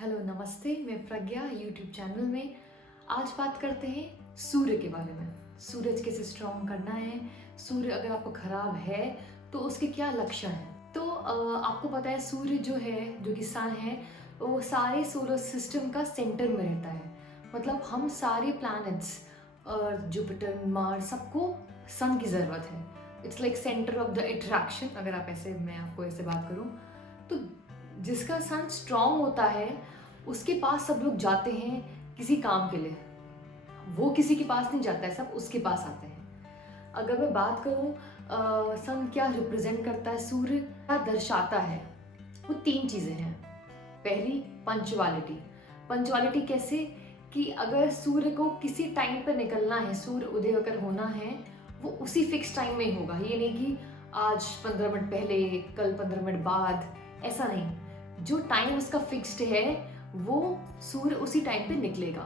Hello नमस्ते, मैं प्रज्ञा YouTube channel में। आज बात करते हैं सूर्य के बारे में। सूरज कैसे स्ट्रॉन्ग करना है, सूर्य अगर आपको खराब है तो उसके क्या लक्षण हैं। तो आपको पता है सूर्य जो है, जो कि सन है, वो सारे सोलर सिस्टम का सेंटर में रहता है। मतलब हम सारे प्लैनेट्स, जुपिटर, मार्स, सबको सन की ज़रूरत है। It's like centre of the attraction. अगर आप ऐसे, मैं आपको ऐसे बात करूँ तो जिसका सन स्ट्रॉन्ग होता है उसके पास सब लोग जाते हैं किसी काम के लिए। वो किसी के पास नहीं जाता है, सब उसके पास आते हैं। अगर मैं बात करूं सन क्या रिप्रेजेंट करता है, सूर्य क्या दर्शाता है, वो तीन चीज़ें हैं। पहली, पंचुअलिटी। पंचुअलिटी कैसे कि अगर सूर्य को किसी टाइम पर निकलना है, सूर्य उदय अगर होना है, वो उसी फिक्स टाइम में ही होगा। ये नहीं कि आज 15 मिनट पहले, कल 15 मिनट बाद, ऐसा नहीं। जो टाइम उसका फिक्स्ड है वो सूर्य उसी टाइम पे निकलेगा।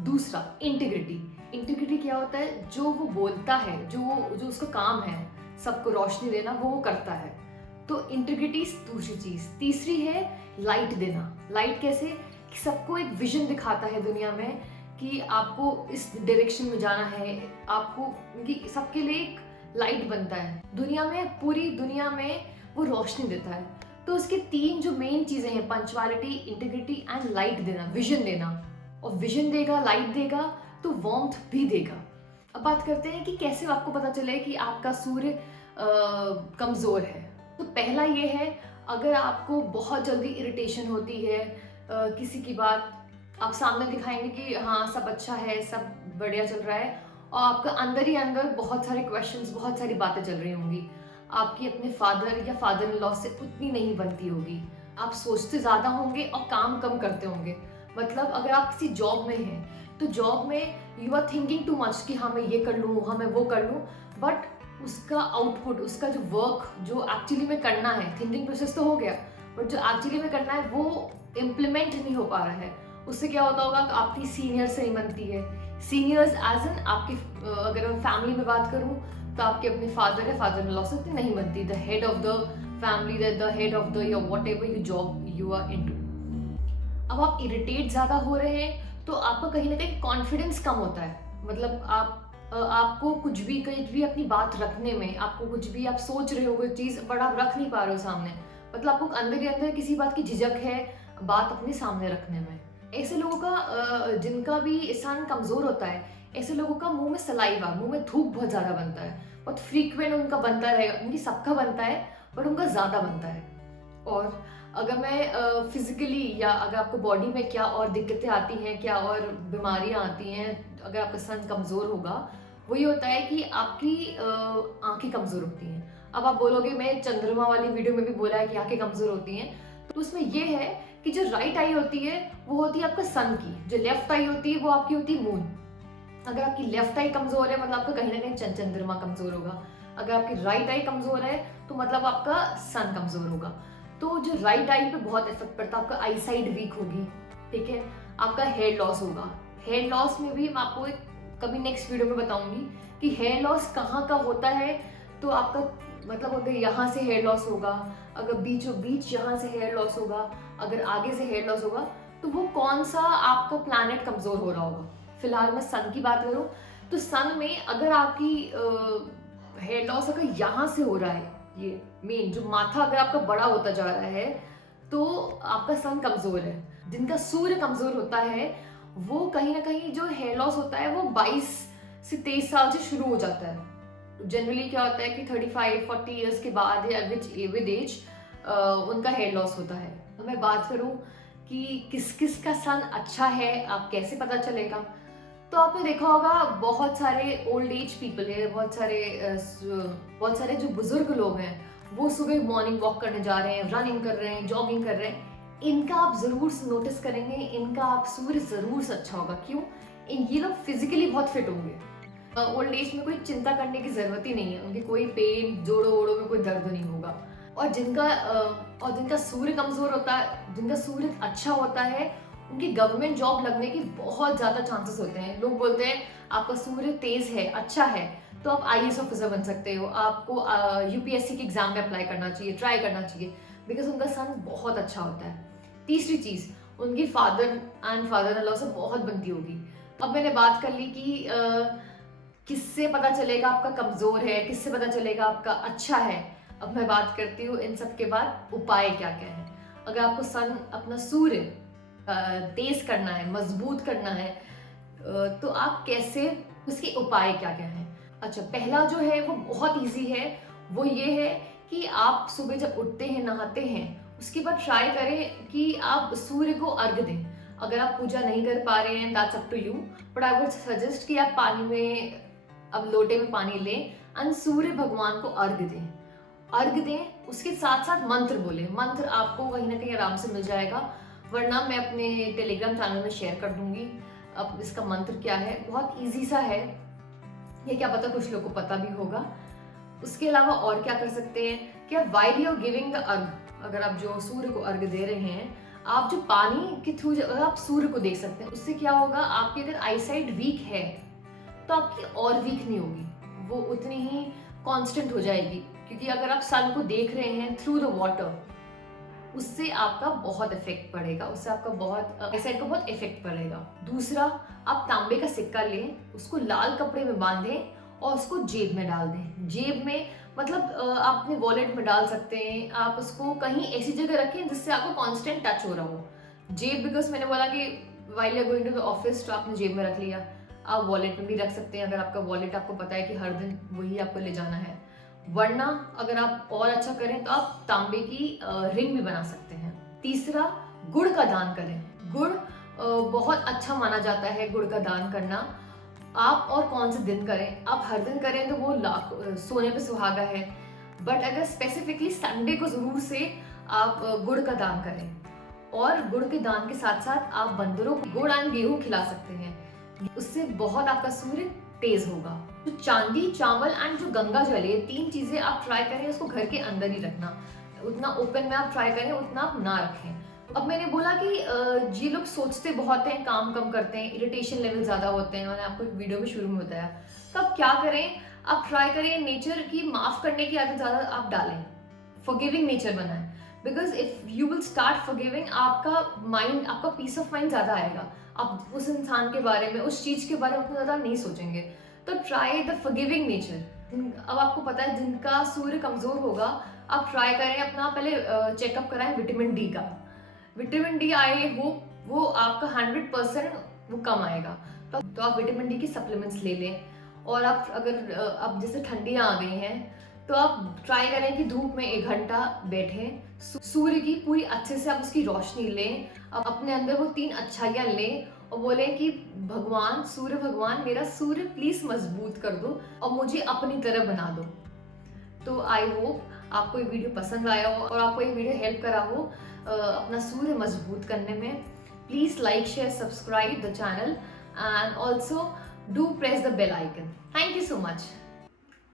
दूसरा, इंटीग्रिटी। इंटीग्रिटी क्या होता है? जो वो बोलता है, जो उसका काम है सबको रोशनी देना, वो करता है। तो इंटीग्रिटी दूसरी चीज। तीसरी है लाइट देना। लाइट कैसे कि सबको एक विजन दिखाता है दुनिया में कि आपको इस डायरेक्शन में जाना है, आपको कि सबके लिए एक लाइट बनता है दुनिया में, पूरी दुनिया में वो रोशनी देता है। तो उसके तीन जो मेन चीजें हैं, पंचुअलिटी, इंटीग्रिटी एंड लाइट देना, विजन देना। और विजन देगा, लाइट देगा तो वार्मथ भी देगा। अब बात करते हैं कि कैसे आपको पता चले कि आपका सूर्य कमजोर है। तो पहला ये है, अगर आपको बहुत जल्दी इरिटेशन होती है, किसी की बात आप सामने दिखाएंगे कि हाँ सब अच्छा है, सब बढ़िया चल रहा है, और आपका अंदर ही अंदर बहुत सारे क्वेश्चंस, बहुत सारी बातें चल रही होंगी। आपकी अपने फादर या फादर इन लॉ से उतनी नहीं बनती होगी, आप सोचते ज़्यादा होंगे और काम कम करते होंगे। मतलब अगर आप किसी जॉब में हैं तो जॉब में you are thinking too much कि हाँ मैं ये कर लूँ, हाँ मैं वो कर लूँ, बट उसका आउटपुट, उसका जो वर्क जो एक्चुअली में करना है, थिंकिंग प्रोसेस तो हो गया, बट जो एक्चुअली में करना है वो इम्प्लीमेंट नहीं हो पा रहा है। उससे क्या होता होगा कि आपकी सीनियर से नहीं बनती है। सीनियर्स एज एन आपकी, अगर मैं फैमिली में बात करूँ तो आपके अपने फादर है, फादर इन लॉ से नहीं बनती। The head of the family, the head of the your whatever you job you are into. अब आप इरिटेट ज्यादा हो रहे हैं तो आपका कहीं ना कहीं कॉन्फिडेंस कम होता है। मतलब आपको कुछ भी, कहीं भी अपनी बात रखने में, आपको कुछ भी आप सोच रहे हो कोई चीज, बट आप रख नहीं पा रहे हो सामने। मतलब आपको अंदर ही अंदर किसी बात की झिझक है बात अपने सामने रखने में। ऐसे लोगों का, जिनका भी सन कमजोर होता है, ऐसे लोगों का मुंह में सलाइवा, मुंह में थूक बहुत ज्यादा बनता है। बहुत फ्रीक्वेंट उनका बनता रहेगा, उनकी सबका बनता है बट उनका ज्यादा बनता है। और अगर मैं फिजिकली, या अगर आपको बॉडी में क्या और दिक्कतें आती हैं, क्या और बीमारियां आती हैं अगर आपका सन कमजोर होगा, वही होता है कि आपकी आंखें कमजोर होती हैं। अब आप बोलोगे मैं चंद्रमा वाली वीडियो में भी बोला है कि आंखें कमजोर होती हैं, तो उसमें ये है कि जो राइट आई होती है वो होती है आपका सन की, जो लेफ्ट आई होती है वो आपकी होती है मून। अगर आपकी लेफ्ट आई कमजोर है मतलब आपका कहीं ना कहीं चंद्रमा कमजोर होगा। अगर आपकी राइट आई कमजोर है तो मतलब आपका सन कमजोर होगा। तो जो राइट आई पे बहुत इफेक्ट पड़ता है, आपका आई साइड वीक होगी, ठीक है। आपका हेयर लॉस होगा। हेयर लॉस में भी मैं आपको एक कभी नेक्स्ट वीडियो में बताऊंगी कि हेयर लॉस कहाँ का होता है। तो आपका मतलब अगर यहाँ से हेयर लॉस होगा, अगर बीचों बीच यहाँ से हेयर लॉस होगा, अगर आगे से हेयर लॉस होगा, तो वो कौन सा आपका प्लैनेट कमजोर हो रहा होगा। फिलहाल मैं सन की बात करूं तो सन में अगर आपकी हेयर लॉस अगर यहाँ से हो रहा है, ये मेन जो माथा अगर आपका बड़ा होता जा रहा है, तो आपका सन कमजोर है। जिनका सूर्य कमजोर होता है वो कहीं ना कहीं जो हेयर लॉस होता है वो 22 से 23 साल से शुरू हो जाता है। जनरली क्या होता है कि 35-40 ईयर्स के बाद या विद एज उनका हेयर लॉस होता है। तो मैं बात करूं कि किस किस का सन अच्छा है, आप कैसे पता चलेगा। तो आपने देखा होगा बहुत सारे ओल्ड एज पीपल है, बहुत सारे जो बुजुर्ग लोग हैं, वो सुबह मॉर्निंग वॉक करने जा रहे हैं, रनिंग कर रहे हैं, जॉगिंग कर रहे हैं। इनका आप जरूर नोटिस करेंगे, इनका आप सूर्य जरूर से अच्छा होगा। क्यों? ये लोग फिजिकली बहुत फिट होंगे। ओल्ड एज में कोई चिंता करने की जरूरत ही नहीं है, उनके कोई पेन, जोड़ों ओड़ों में कोई दर्द नहीं होगा। और जिनका सूर्य कमजोर होता है, जिनका सूर्य अच्छा होता है, उनकी गवर्नमेंट जॉब लगने की बहुत ज्यादा चांसेस होते हैं। लोग बोलते हैं आपका सूर्य तेज है, अच्छा है, तो आप आईएएस ऑफिसर बन सकते हो, आपको यूपीएससी के एग्जाम में अप्लाई करना चाहिए, ट्राई करना चाहिए, बिकॉज उनका सन बहुत अच्छा होता है। तीसरी चीज, उनकी father and father in law से बहुत बनती होगी। अब मैंने बात कर ली कि किससे पता चलेगा आपका कमजोर है, किससे पता चलेगा आपका अच्छा है। अब मैं बात करती हूँ इन सब के बाद उपाय क्या क्या है। अगर आपको सन अपना सूर्य तेज करना है, मजबूत करना है, तो आप कैसे, उसके उपाय क्या क्या है। अच्छा, पहला जो है वो बहुत इजी है। वो ये है कि आप सुबह जब उठते हैं, नहाते हैं, उसके बाद ट्राई करें कि आप सूर्य को अर्घ दें। अगर आप पूजा नहीं कर पा रहे हैं, that's up to you, but I would suggest कि आप पानी में, अब लोटे में पानी लें एंड सूर्य भगवान को अर्घ दें। अर्घ दें, उसके साथ साथ मंत्र बोले। मंत्र आपको कहीं ना कहीं आराम से मिल जाएगा, वरना मैं अपने टेलीग्राम चैनल में शेयर कर दूंगी। अब इसका मंत्र क्या है, बहुत इजी सा है, ये क्या पता कुछ लोगों को पता भी होगा। उसके अलावा और क्या कर सकते हैं, क्या वाइल यू गिविंग द अर्घ, अगर आप जो सूर्य को अर्घ दे रहे हैं, आप जो पानी के थ्रू आप सूर्य को देख सकते हैं। उससे क्या होगा, आपकी अगर आईसाइट वीक है तो आपकी और वीक नहीं होगी, वो उतनी ही कांस्टेंट हो जाएगी। क्योंकि अगर आप सन को देख रहे हैं थ्रू द वाटर, उससे आपका बहुत इफेक्ट पड़ेगा, उससे आपका बहुत आईसाइट का बहुत इफेक्ट पड़ेगा। दूसरा, आप तांबे का सिक्का लें, उसको लाल कपड़े में बांधें और उसको जेब में डाल दें। जेब में मतलब आप अपने वॉलेट में डाल सकते हैं, आप उसको कहीं ऐसी जगह रखें जिससे आपको कांस्टेंट टच हो रहा हो। जेब, बिकॉज मैंने बोला कि while you going to the office, तो आपने जेब में रख लिया। आप वॉलेट में भी रख सकते हैं, अगर आपका वॉलेट आपको पता है कि हर दिन वही आपको ले जाना है। वरना अगर आप और अच्छा करें तो आप तांबे की रिंग भी बना सकते हैं। तीसरा, गुड़ का दान करें। गुड़ बहुत अच्छा माना जाता है, गुड़ का दान करना। आप और कौन से दिन करें, आप हर दिन करें तो वो लाख सोने पे सुहागा है, बट अगर स्पेसिफिकली संडे को जरूर से आप गुड़ का दान करें। और गुड़ के दान के साथ साथ आप बंदरों को गुड़ एंड गेहूं खिला सकते हैं, उससे बहुत आपका सूर्य तेज होगा। तो चांदी, चावल एंड जो गंगा जल है, 3 चीजें आप ट्राई करें, उसको घर के अंदर ही रखना। उतना ओपन में आप ट्राई करें, उतना आप ना रखें। अब मैंने बोला कि ये लोग सोचते बहुत हैं, काम कम करते हैं, इरिटेशन लेवल ज्यादा होते हैं, मैंने आपको एक वीडियो में शुरू में बताया। तो आप क्या करें, आप ट्राई करें नेचर की माफ करने की आदत ज्यादा आप डालें, फॉरगिविंग नेचर बनाएं। Because if you will start forgiving, आपका माइंड, आपका पीस ऑफ माइंड ज्यादा आएगा। आप उस इंसान के बारे में, उस चीज के बारे में उतना ज्यादा नहीं सोचेंगे। तो ट्राई द फॉरगिविंग नेचर। अब आपको पता है जिनका सूर्य कमजोर होगा, आप ट्राई करें अपना पहले चेकअप कराएं विटामिन डी का। विटामिन डी, आई होप वो आपका 100% वो कम आएगा। तो आप विटामिन डी की सप्लीमेंट्स ले लें। और आप अगर अब जैसे ठंडियाँ आ गई हैं, तो आप ट्राई करें कि धूप में 1 घंटा बैठें, सूर्य की पूरी अच्छे से आप उसकी रोशनी लें, आप अपने अंदर वो 3 अच्छाइयाँ लें और बोले कि भगवान, सूर्य भगवान, मेरा सूर्य प्लीज मजबूत कर दो और मुझे अपनी तरह बना दो। तो आई होप आपको ये वीडियो पसंद आया हो और आपको ये वीडियो हेल्प करा हो अपना सूर्य मजबूत करने में। Please like, share, subscribe the channel and also do press the bell icon. Thank you so much.